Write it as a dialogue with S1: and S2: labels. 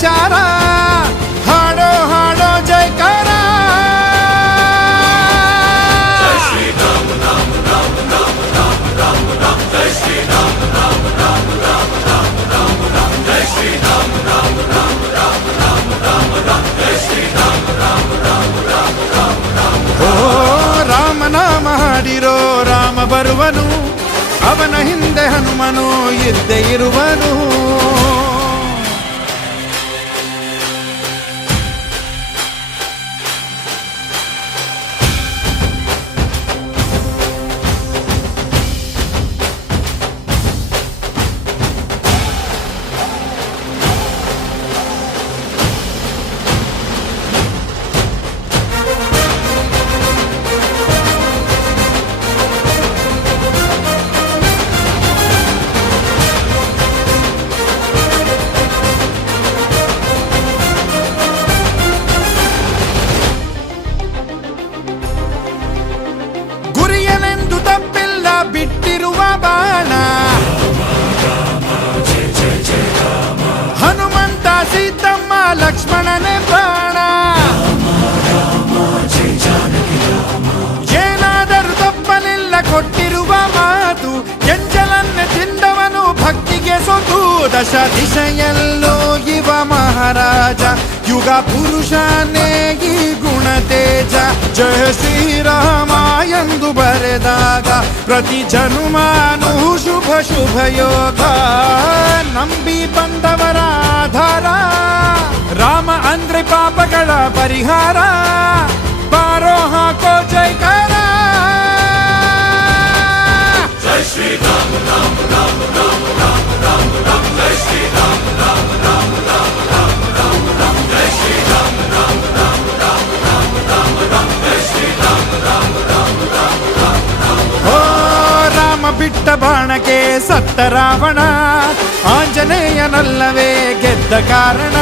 S1: ಎಲ್ಲೆಲ್ಲೂ ಸಂಚಾರ ಹಾಡೋ ಹಾಡೋ ಜಯಕಾರ ಓ ರಾಮನಾಮ ಹಾಡಿರೋ ರಾಮ ಬರುವನು ಅವನ ಹಿಂದೆ ಹನುಮನು ಇದ್ದೆ ಇರುವನು ಬಿಟ್ಟಿರುವ ಬಾಣ ಹನುಮಂತ ಸೀತಮ್ಮ ಲಕ್ಷ್ಮಣನೇ ಪ್ರಾಣ ಏನಾದರೂ ತಪ್ಪಲಿಲ್ಲ ಕೊಟ್ಟಿರುವ ಮಾತು ಎಂಜಲನ್ನೇ ತಿಂದವನು ಭಕ್ತಿಗೆ ಸೊತು ದಶ ದಿಶೆಯಲ್ಲೂ ಇವ ಮಹಾರಾಜ ಯುಗ ಪುರುಷನೇ ಈ ಗುಣ ಎಂದು ಬರೆದಾಗ ಪ್ರತಿ ಜನುಮಾನು ಶುಭ ಶುಭ ಯೋಗ ನಂಬಿ ಬಂದವರ ಆಧಾರ ರಾಮ ಅಂದ್ರೆ ಪಾಪಗಳ ಪರಿಹಾರ ಬಾರೋ ಹಾಕೋ ಜೈಕಾರ ರಾಮ ಬಿಟ್ಟ ಬಾಣಕ್ಕೆ ಸತ್ತ ರಾವಣ ಆಂಜನೇಯನಲ್ಲವೇ ಗೆದ್ದ ಕಾರಣ